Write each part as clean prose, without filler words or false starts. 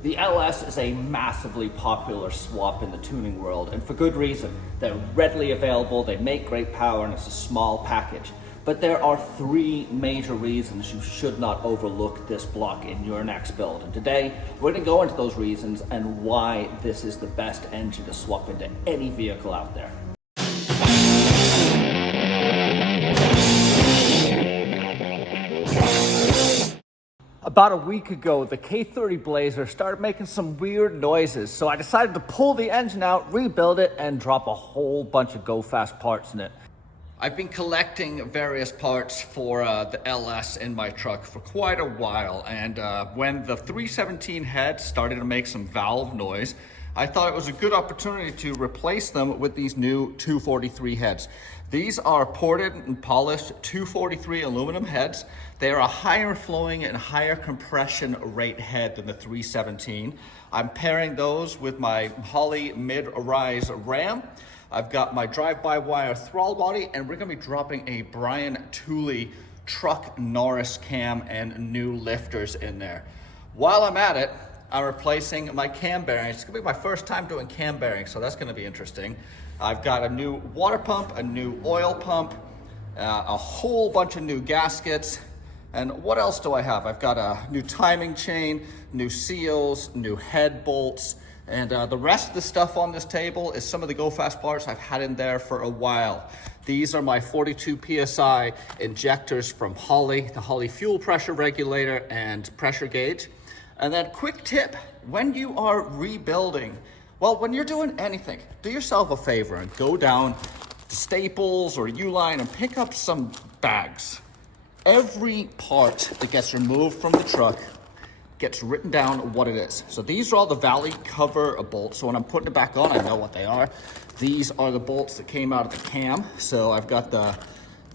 The LS is a massively popular swap in the tuning world, and for good reason. They're readily available, they make great power, and it's a small package. But there are three major reasons you should not overlook this block in your next build. And today, we're going to go into those reasons and why this is the best engine to swap into any vehicle out there. About a week ago, the K30 Blazer started making some weird noises, so I decided to pull the engine out, rebuild it, and drop a whole bunch of go-fast parts in it. I've been collecting various parts for the LS in my truck for quite a while, and when the 317 head started to make some valve noise, I thought it was a good opportunity to replace them with these new 243 heads. These are ported and polished 243 aluminum heads. They are a higher flowing and higher compression rate head than the 317. I'm pairing those with my Holley mid-rise ram. I've got my drive-by-wire throttle body, and we're gonna be dropping a Brian Tooley truck Norris cam and new lifters in there. While I'm at it, I'm replacing my cam bearings. It's gonna be my first time doing cam bearings, so that's gonna be interesting. I've got a new water pump, a new oil pump, a whole bunch of new gaskets, and what else do I have? I've got a new timing chain, new seals, new head bolts, and the rest of the stuff on this table is some of the go-fast parts I've had in there for a while. These are my 42 PSI injectors from Holley, the Holley fuel pressure regulator and pressure gauge. And then quick tip, when you are rebuilding, well, when you're doing anything, do yourself a favor and go down to Staples or Uline and pick up some bags. Every part that gets removed from the truck gets written down what it is. So these are all the valley cover bolts. So when I'm putting it back on, I know what they are. These are the bolts that came out of the cam. So I've got the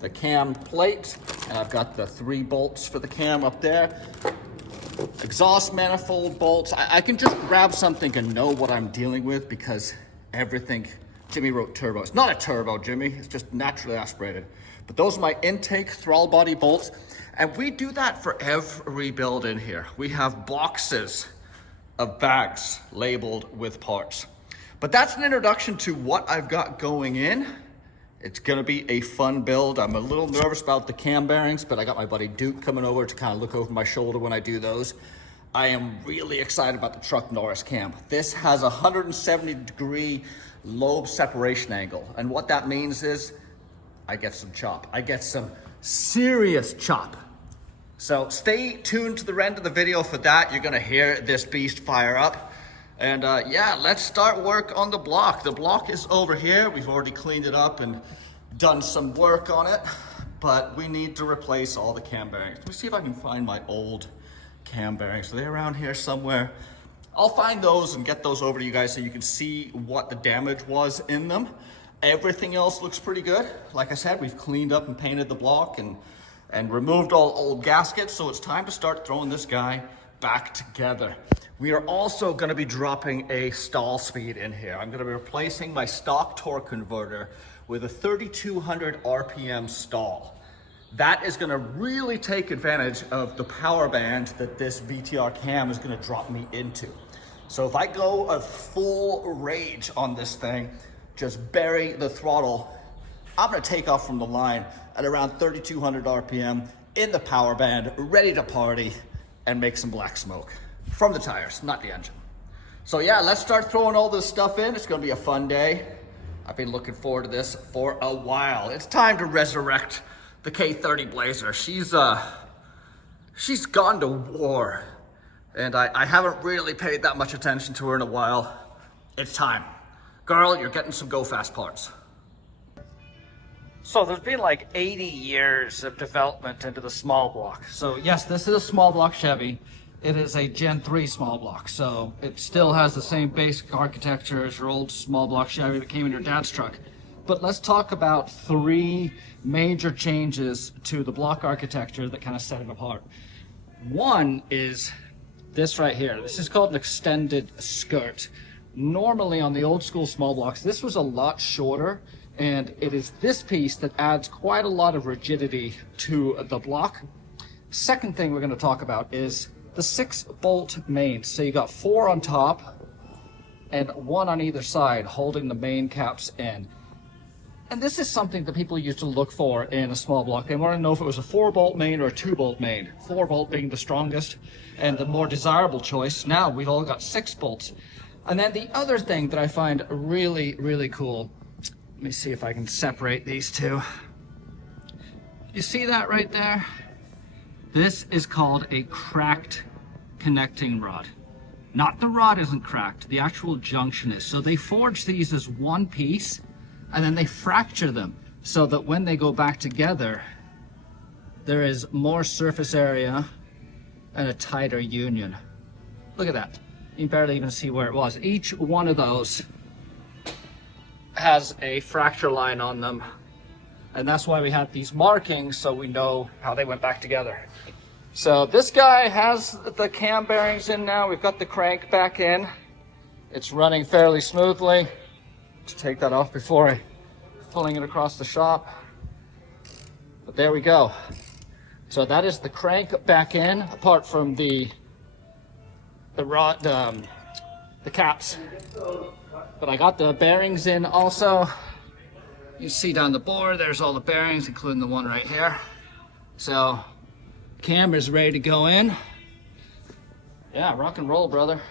cam plate, and I've got the 3 bolts for the cam up there. Exhaust manifold bolts. I can just grab something and know what I'm dealing with because everything, Jimmy wrote turbo. It's not a turbo, Jimmy. It's just naturally aspirated. But those are my intake throttle body bolts. And we do that for every build in here. We have boxes of bags labeled with parts. But that's an introduction to what I've got going in. It's gonna be a fun build. I'm a little nervous about the cam bearings, but I got my buddy Duke coming over to kind of look over my shoulder when I do those. I am really excited about the truck Norris cam. This has a 170-degree lobe separation angle. And what that means is I get some chop. I get some serious chop. So stay tuned to the end of the video for that. You're gonna hear this beast fire up. And yeah, let's start work on the block. The block is over here. We've already cleaned it up and done some work on it, but we need to replace all the cam bearings. Let me see if I can find my old cam bearings. Are they around here somewhere? I'll find those and get those over to you guys so you can see what the damage was in them. Everything else looks pretty good. Like I said, we've cleaned up and painted the block and removed all old gaskets, so it's time to start throwing this guy back together. We are also gonna be dropping a stall speed in here. I'm gonna be replacing my stock torque converter with a 3,200 RPM stall. That is gonna really take advantage of the power band that this BTR cam is gonna drop me into. So if I go a full rage on this thing, just bury the throttle, I'm gonna take off from the line at around 3,200 RPM in the power band, ready to party and make some black smoke. From the tires, not the engine. So yeah, let's start throwing all this stuff in. It's gonna be a fun day. I've been looking forward to this for a while. It's time to resurrect the K30 Blazer. She's gone to war. And I haven't really paid that much attention to her in a while. It's time. Girl, you're getting some go-fast parts. So there's been like 80 years of development into the small block. So yes, this is a small block Chevy. It is a Gen 3 small block, so it still has the same basic architecture as your old small block Chevy that came in your dad's truck. But let's talk about 3 major changes to the block architecture that kind of set it apart. One is this right here. This is called an extended skirt. Normally on the old school small blocks, this was a lot shorter, and it is this piece that adds quite a lot of rigidity to the block. Second thing we're going to talk about is the 6-bolt mains. So you got 4 on top and 1 on either side holding the main caps in. And this is something that people used to look for in a small block. They want to know if it was a 4-bolt main or a 2-bolt main. 4-bolt being the strongest and the more desirable choice. Now we've all got 6 bolts. And then the other thing that I find really, really cool, let me see if I can separate these two. You see that right there? This is called a cracked connecting rod. Not the rod isn't cracked, the actual junction is. So they forge these as one piece and then they fracture them so that when they go back together, there is more surface area and a tighter union. Look at that. You can barely even see where it was. Each one of those has a fracture line on them. And that's why we have these markings, so we know how they went back together. So this guy has the cam bearings in now. We've got the crank back in. It's running fairly smoothly. Let's take that off before I pulling it across the shop. But there we go. So that is the crank back in, apart from the rod, the caps. But I got the bearings in also. You see down the board, there's all the bearings, including the one right here. So camera's ready to go in. Yeah, rock and roll, brother.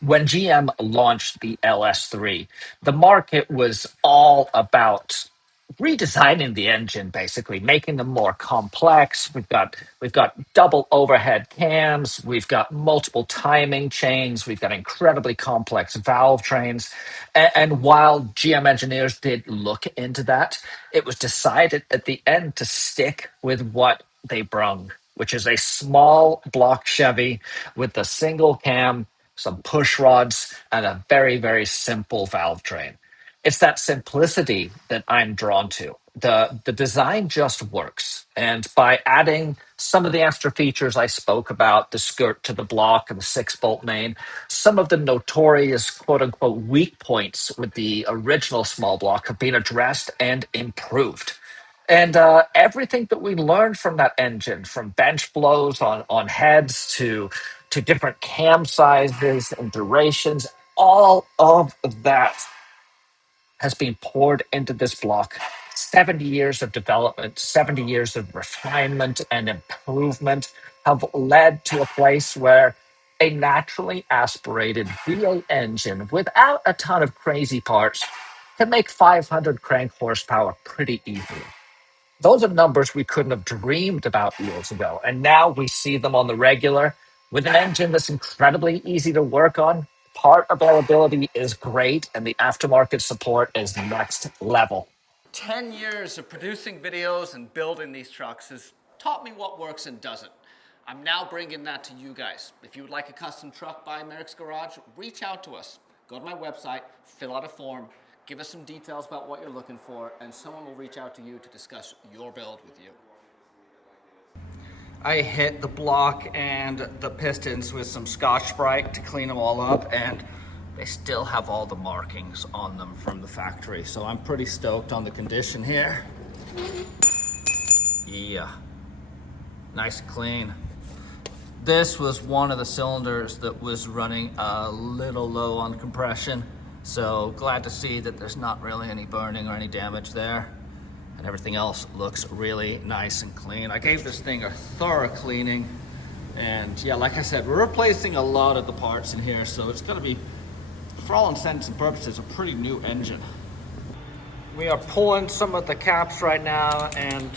When GM launched the LS3, the market was all about redesigning the engine, basically making them more complex. We've got double overhead cams, we've got multiple timing chains, we've got incredibly complex valve trains. And while GM engineers did look into that, it was decided at the end to stick with what they brung, which is a small block Chevy with a single cam, some push rods, and a very, very simple valve train. It's that simplicity that I'm drawn to. The design just works. And by adding some of the extra features I spoke about, the skirt to the block and the 6-bolt main, some of the notorious quote unquote weak points with the original small block have been addressed and improved. And everything that we learned from that engine, from bench blows on heads to different cam sizes and durations, all of that has been poured into this block. 70 years of development, 70 years of refinement and improvement have led to a place where a naturally aspirated V8 engine without a ton of crazy parts can make 500 crank horsepower pretty easily. Those are numbers we couldn't have dreamed about years ago. And now we see them on the regular with an engine that's incredibly easy to work on. Part availability is great, and the aftermarket support is next level. 10 years of producing videos and building these trucks has taught me what works and doesn't. I'm now bringing that to you guys. If you would like a custom truck by Merricks Garage, reach out to us. Go to my website, fill out a form, give us some details about what you're looking for, and someone will reach out to you to discuss your build with you. I hit the block and the pistons with some Scotch-Brite to clean them all up, and they still have all the markings on them from the factory. So I'm pretty stoked on the condition here. Yeah, nice and clean. This was one of the cylinders that was running a little low on compression. So glad to see that there's not really any burning or any damage there. And everything else looks really nice and clean. I gave this thing a thorough cleaning. And yeah, like I said, we're replacing a lot of the parts in here. So it's gonna be, for all intents and purposes, a pretty new engine. We are pulling some of the caps right now and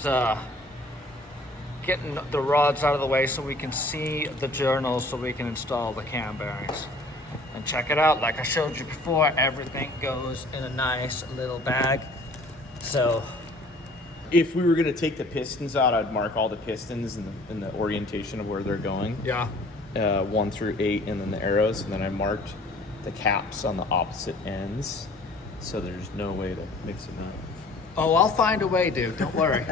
getting the rods out of the way so we can see the journals so we can install the cam bearings. And check it out, like I showed you before, everything goes in a nice little bag. So if we were going to take the pistons out, I'd mark all the pistons in the orientation of where they're going. yeah, 1 through 8, and then the arrows, and then I marked the caps on the opposite ends, so there's no way to mix them up. oh, I'll find a way, dude, don't worry.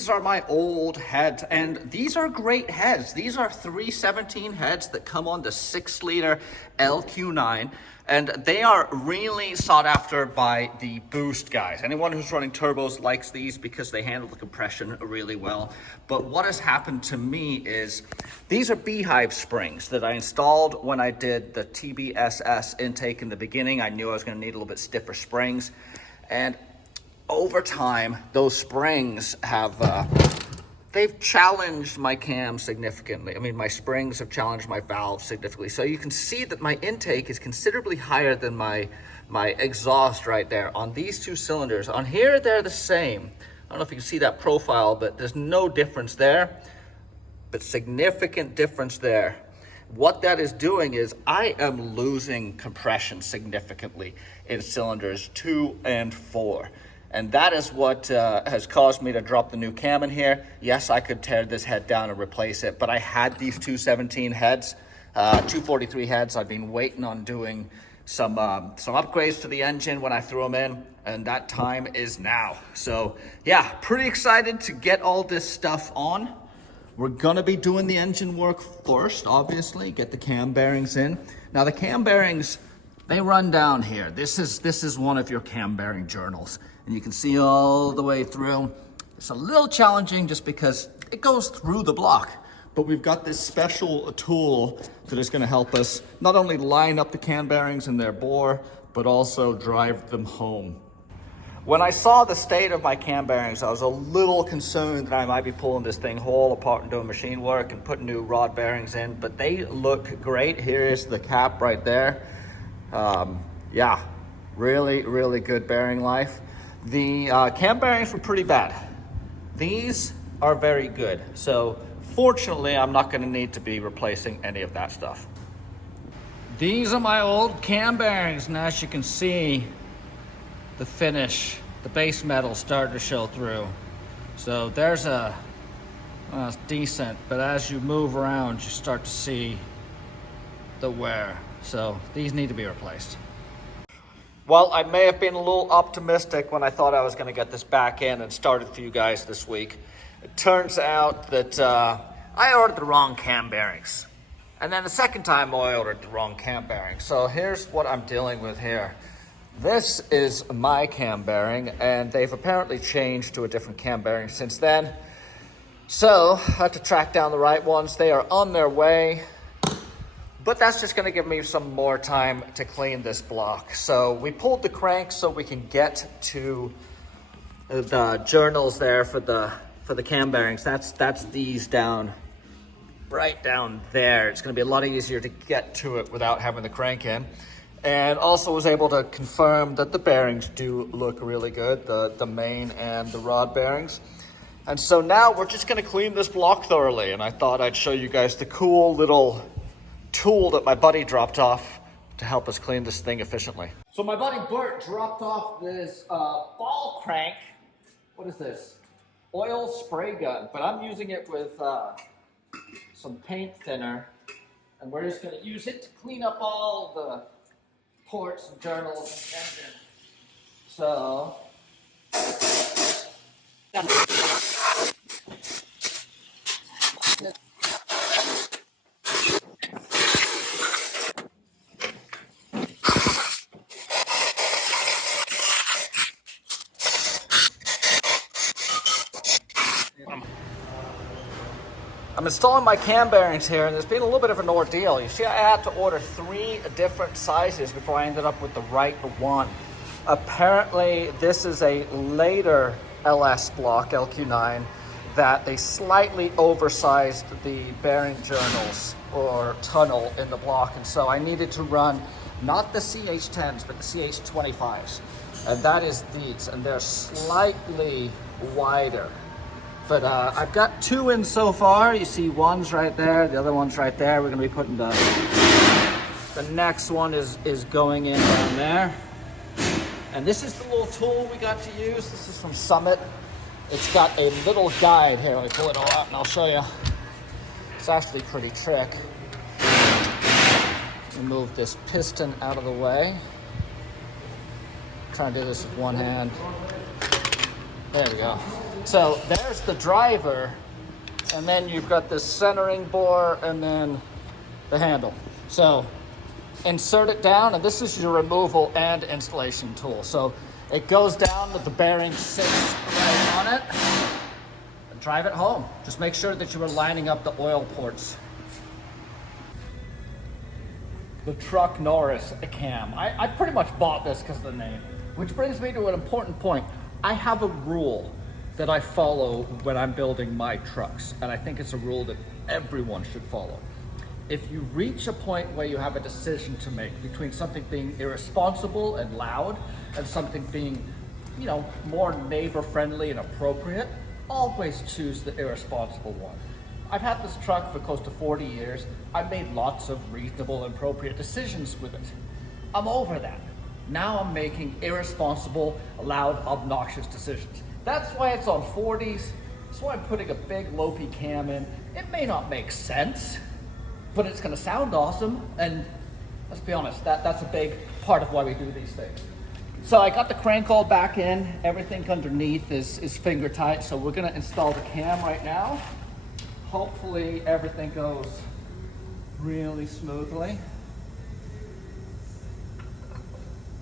these are my old heads, and these are great heads. These are 317 heads that come on the 6-liter LQ9, and they are really sought after by the boost guys. Anyone who's running turbos likes these because they handle the compression really well. But what has happened to me is these are beehive springs that I installed when I did the TBSS intake in the beginning. I knew I was going to need a little bit stiffer springs, and over time, those springs have, they've challenged my cam significantly. I mean, my springs have challenged my valves significantly. So you can see that my intake is considerably higher than my exhaust right there on these two cylinders. On here, they're the same. I don't know if you can see that profile, but there's no difference there, but significant difference there. What that is doing is I am losing compression significantly in cylinders 2 and 4. And that is what has caused me to drop the new cam in here. Yes, I could tear this head down and replace it, but I had these 217 heads, 243 heads. I've been waiting on doing some upgrades to the engine when I threw them in, and that time is now. So yeah, pretty excited to get all this stuff on. We're gonna be doing the engine work first, obviously, get the cam bearings in. Now the cam bearings, they run down here. This is one of your cam bearing journals, and you can see all the way through. It's a little challenging just because it goes through the block, but we've got this special tool that is gonna help us not only line up the cam bearings in their bore, but also drive them home. When I saw the state of my cam bearings, I was a little concerned that I might be pulling this thing whole apart and doing machine work and putting new rod bearings in, but they look great. Here is the cap right there. Yeah, really, really good bearing life. The cam bearings were pretty bad. These are very good. So fortunately, I'm not gonna need to be replacing any of that stuff. These are my old cam bearings, and as you can see, the finish, the base metal starting to show through. So there's a, well, it's decent, but as you move around, you start to see the wear. So these need to be replaced. Well, I may have been a little optimistic when I thought I was gonna get this back in and started for you guys this week. It turns out that I ordered the wrong cam bearings. And then the second time I ordered the wrong cam bearings. So here's what I'm dealing with here. This is my cam bearing, and they've apparently changed to a different cam bearing since then. So I had to track down the right ones. They are on their way, but that's just gonna give me some more time to clean this block. So we pulled the crank so we can get to the journals there for the cam bearings. That's these down, right down there. It's gonna be a lot easier to get to it without having the crank in. And also was able to confirm that the bearings do look really good, the main and the rod bearings. And so now we're just gonna clean this block thoroughly, and I thought I'd show you guys the cool little tool that my buddy dropped off to help us clean this thing efficiently. So my buddy Bert dropped off this ball crank. What is this? Oil spray gun, but I'm using it with some paint thinner, and we're just gonna use it to clean up all the ports and journals and engine. So I'm installing my cam bearings here, and it's been a little bit of an ordeal. You see, I had to order 3 different sizes before I ended up with the right one. Apparently, this is a later LS block, LQ9, that they slightly oversized the bearing journals or tunnel in the block, and so I needed to run not the CH10s, but the CH25s. And that is these, and they're slightly wider. But I've got 2 in so far. You see one's right there, the other one's right there. We're gonna be putting the next one is going in down there. And this is the little tool we got to use. This is from Summit. It's got a little guide here. Let me pull it all out and I'll show you. It's actually pretty trick. Move this piston out of the way. Try to do this with one hand. There we go. So there's the driver, and then you've got this centering bore and then the handle. So insert it down, and this is your removal and installation tool. So it goes down with the bearing sits right on it, and drive it home. Just make sure that you are lining up the oil ports. The Truck Norris cam. I pretty much bought this because of the name, which brings me to an important point. I have a rule that I follow when I'm building my trucks, and I think it's a rule that everyone should follow. If you reach a point where you have a decision to make between something being irresponsible and loud and something being, you know, more neighbor friendly and appropriate, always choose the irresponsible one. I've had this truck for close to 40 years. I've made lots of reasonable and appropriate decisions with it. I'm over that. Now I'm making irresponsible, loud, obnoxious decisions. That's why it's on 40s. That's why I'm putting a big Lopi cam in. It may not make sense, but it's gonna sound awesome. And let's be honest, that's a big part of why we do these things. So I got the crank all back in. Everything underneath is finger tight. So we're gonna install the cam right now. Hopefully everything goes really smoothly.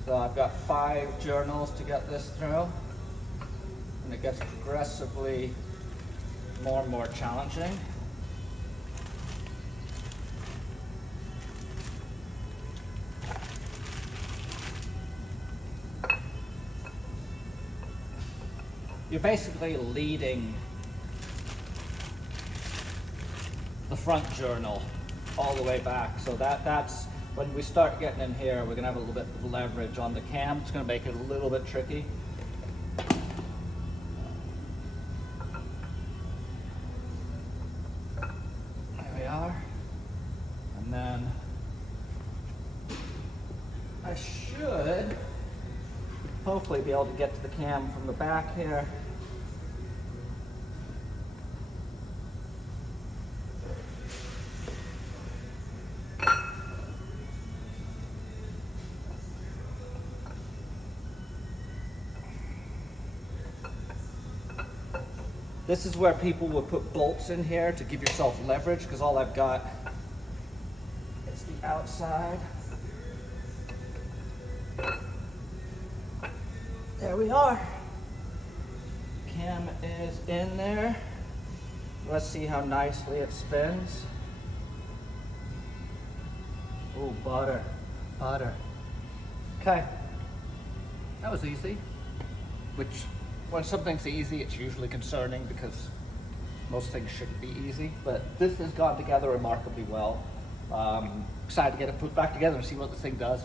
So I've got 5 journals to get this through, and it gets progressively more and more challenging. You're basically leading the front journal all the way back. So that's when we start getting in here, we're gonna have a little bit of leverage on the cam. It's gonna make it a little bit tricky. There we are. And then I should hopefully be able to get to the cam from the back here. This is where people would put bolts in here to give yourself leverage, because all I've got is the outside. There we are. Cam is in there. Let's see how nicely it spins. Ooh, butter, butter. Okay, that was easy, which when something's easy, it's usually concerning because most things shouldn't be easy, but this has gone together remarkably well. Excited to get it put back together and see what the thing does.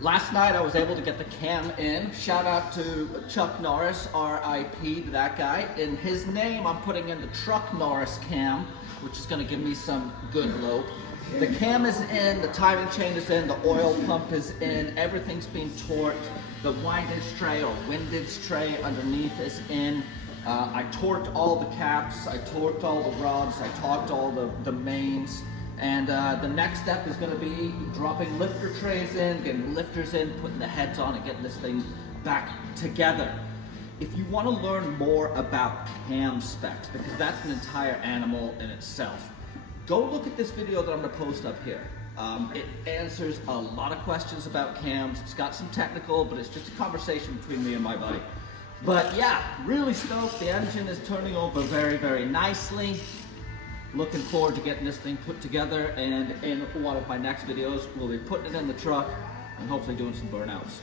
Last night I was able to get the cam in. Shout out to Chuck Norris, RIP to that guy. In his name, I'm putting in the Truck Norris cam, which is gonna give me some good lope. The cam is in, the timing chain is in, the oil pump is in, everything's being torqued. The windage tray or windage tray underneath is in. I torqued all the caps, I torqued all the rods, I torqued all the mains. And the next step is going to be dropping lifter trays in, getting lifters in, putting the heads on, and getting this thing back together. If you want to learn more about cam specs, because that's an entire animal in itself, go look at this video that I'm going to post up here. It answers a lot of questions about cams. It's got some technical, but it's just a conversation between me and my buddy. But yeah, really stoked. The engine is turning over very, very nicely. Looking forward to getting this thing put together, and in one of my next videos, we'll be putting it in the truck and hopefully doing some burnouts.